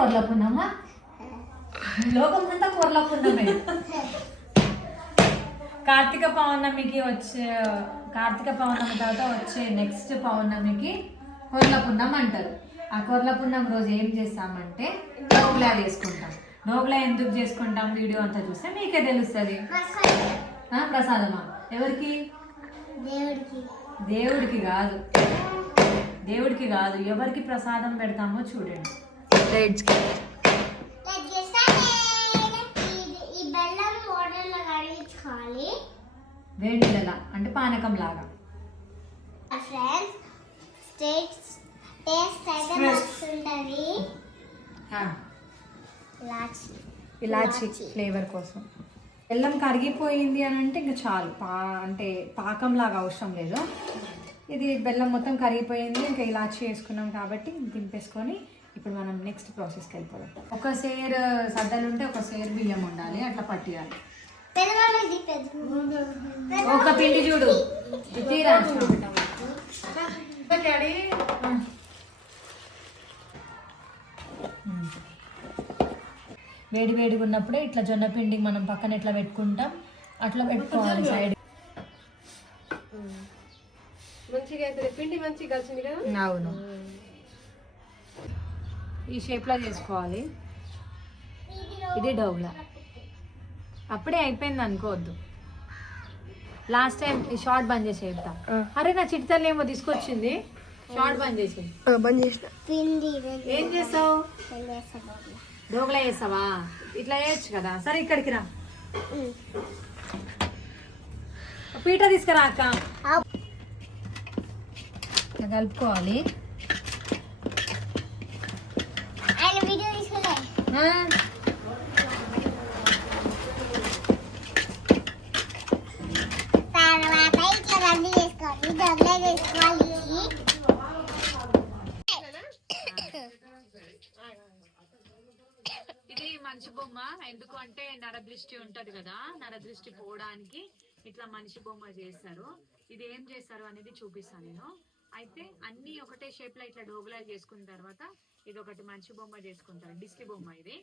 కోర్ల పున్నమా? లోకం అంతా కోర్ల పున్నమే. కార్తీక పౌర్ణమికి తర్వాత వచ్చే నెక్స్ట్ పౌర్ణమికి కోర్ల పున్నం అంటారు. ఆ కోర్ల పున్నం రోజు ఏం చేస్తామంటే డోగ్లా చేసుకుంటాం. డోగ్లా ఎందుకు చేసుకుంటాం వీడియో అంతా చూస్తే మీకే తెలుస్తుంది. ప్రసాదమా? ఎవరికి? దేవుడికి కాదు, దేవుడికి కాదు, ఎవరికి ప్రసాదం పెడతామో చూడండి. వేడి నీళ్ళ అంటే పానకం లాగా. ఇలాచి ఫ్లేవర్ కోసం. బెల్లం కరిగిపోయింది అని అంటే ఇంకా చాలు. అంటే పాకం లాగా అవసరం లేదు. ఇది బెల్లం మొత్తం కరిగిపోయింది, ఇంకా ఇలాచి వేసుకున్నాం కాబట్టి దింపేసుకొని ఇప్పుడు మనం నెక్స్ట్ ప్రాసెస్కి వెళ్ళిపోదాం. ఒక సేర్ సద్దలు ఉంటే ఒక సేర్ బియ్యం ఉండాలి, అట్లా పట్టియాలి. ఒక పిండి చూడు తీరా. వేడి వేడిగా ఉన్నప్పుడే ఇట్లా జొన్న పిండి మనం పక్కన ఎట్లా పెట్టుకుంటాం అట్లా పెట్టుకోవాలి సైడ్. అవును, ఈ షేప్లో చేసుకోవాలి. ఇది డోగ్లా. అప్పుడే అయిపోయింది అనుకోవద్దు. లాస్ట్ టైం ఈ షార్ట్ బంద్ చేసి చెప్తా. అరే నా చిట్తల్లి ఏమో తీసుకొచ్చింది, షార్ట్ బంద్ చేసి. ఏం చేస్తావు? డోగ్లా చేస్తావా? ఇట్లా చేయొచ్చు కదా. సరే ఇక్కడికి రా, పీట తీసుకురా అక్క. కలుపుకోవాలి. ఇది మనిషి బొమ్మ. ఎందుకు అంటే నరదృష్టి ఉంటది కదా, నరదృష్టి పోవడానికి ఇట్లా మనిషి బొమ్మ చేస్తారు. ఇది ఏం చేస్తారు అనేది చూపిస్తాను నేను. అయితే అన్ని ఒకటే షేప్ లో ఇట్లా డోగులా చేసుకున్న తర్వాత ఇది ఒకటి మనిషి బొమ్మ చేసుకుంటారు, దిష్టి బొమ్మ. ఇది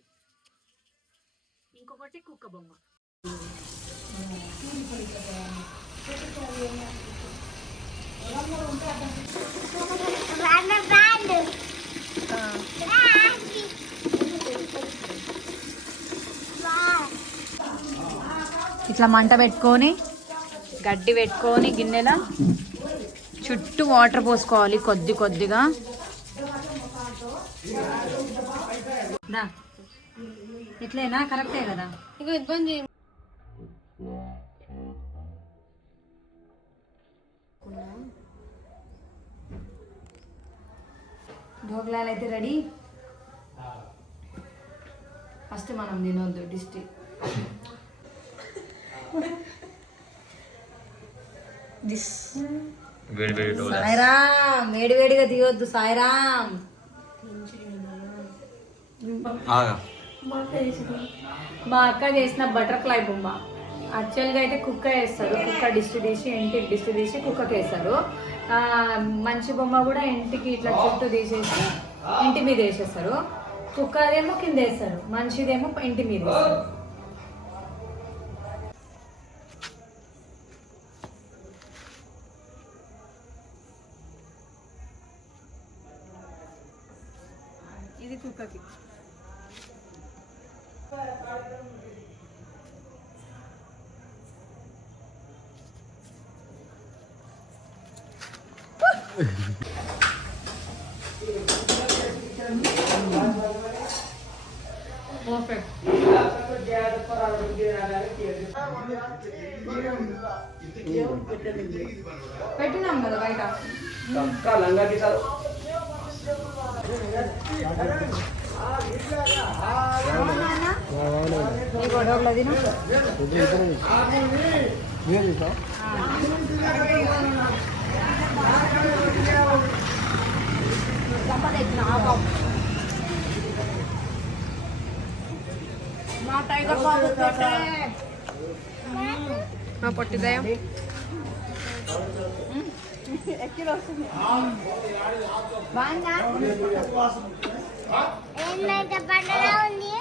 ఇంకొకటి కుక్క బొమ్మ. ఇట్లా మంట పెట్టుకొని గడ్డి పెట్టుకొని గిన్నెల చుట్టూ వాటర్ పోసుకోవాలి కొద్ది కొద్దిగా. ఎట్లయినా కరెక్టే కదా. ఢోక్లాలు అయితే రెడీ. ఫస్ట్ మనం తినొద్దు డిస్టి. సాయిరామ్, వేడివేడిగా తీయొద్దు సాయిరామ్. మా అక్క చేసిన బటర్ఫ్లై బొమ్మ. యాక్చువల్గా అయితే కుక్క వేస్తారు, కుక్క దిష్టి తీసి ఇంటికి దిష్టి తీసి కుక్కకి వేస్తారు. మంచి బొమ్మ కూడా ఇంటికి ఇట్లా చుట్టూ తీసేసి ఇంటి మీద వేసేస్తారు. కుక్కదేమో కింద వేస్తారు, మనిషిదేమో ఇంటి మీద వేస్తారు. ఇది కుక్కకి. పెట్టినాం కదా బయట. గొడవలు తిన మా టైగర్ బాబు మా పొట్టిదయం బాగుందా? బాగుంది.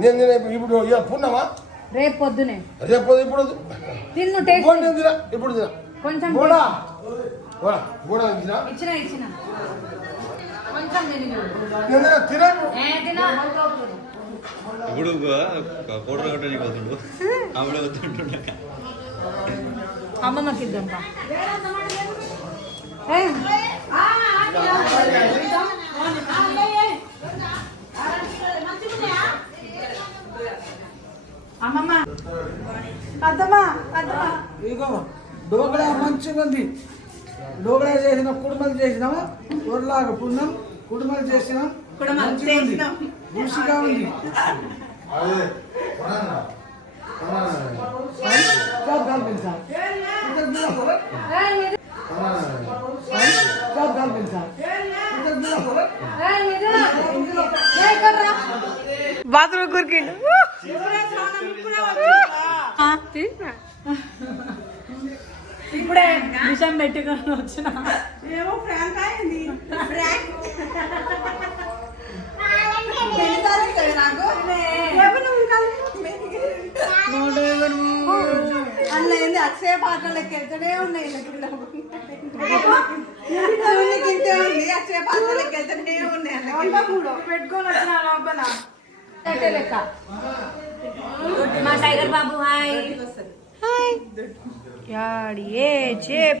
నేను ఇప్పుడు పున్నామా రేపు పొద్దునే రేపు ఇప్పుడు తిన్ను టేస్ట్ ఇప్పుడు తిన కొంచెం కూడా ఇచ్చిన ఇచ్చిన కొంచెం తిన ఇప్పుడు కోటలు కట్టడానికి వద్దు ఆవిడ వద్దుంటున్నా అమ్మమ్మకి ఇద్దాం అమ్మమ్మ అద్దమ్మా ఇగో డోగడా మంచిగా ఉంది. డోగడా చేసిన కుడుమలు చేసినాము ఊర్లాగా పుణ్యం కుడుమలు చేసినాం రుచిగా ఉంది. బాత్రూమ్ కూరికిండు ఇప్పుడే విషయం పెట్టుకొని వచ్చిన అందులో అక్షయ పాత్రలకి వెళ్తూనే ఉన్నాయి. అక్షయ పాత్రలకి వెళ్తూనే ఉన్నాయి. పెట్టుకొని వచ్చిన లోపల లెక్క. మా టైగర్ బాబు హాయ్ హాయ్.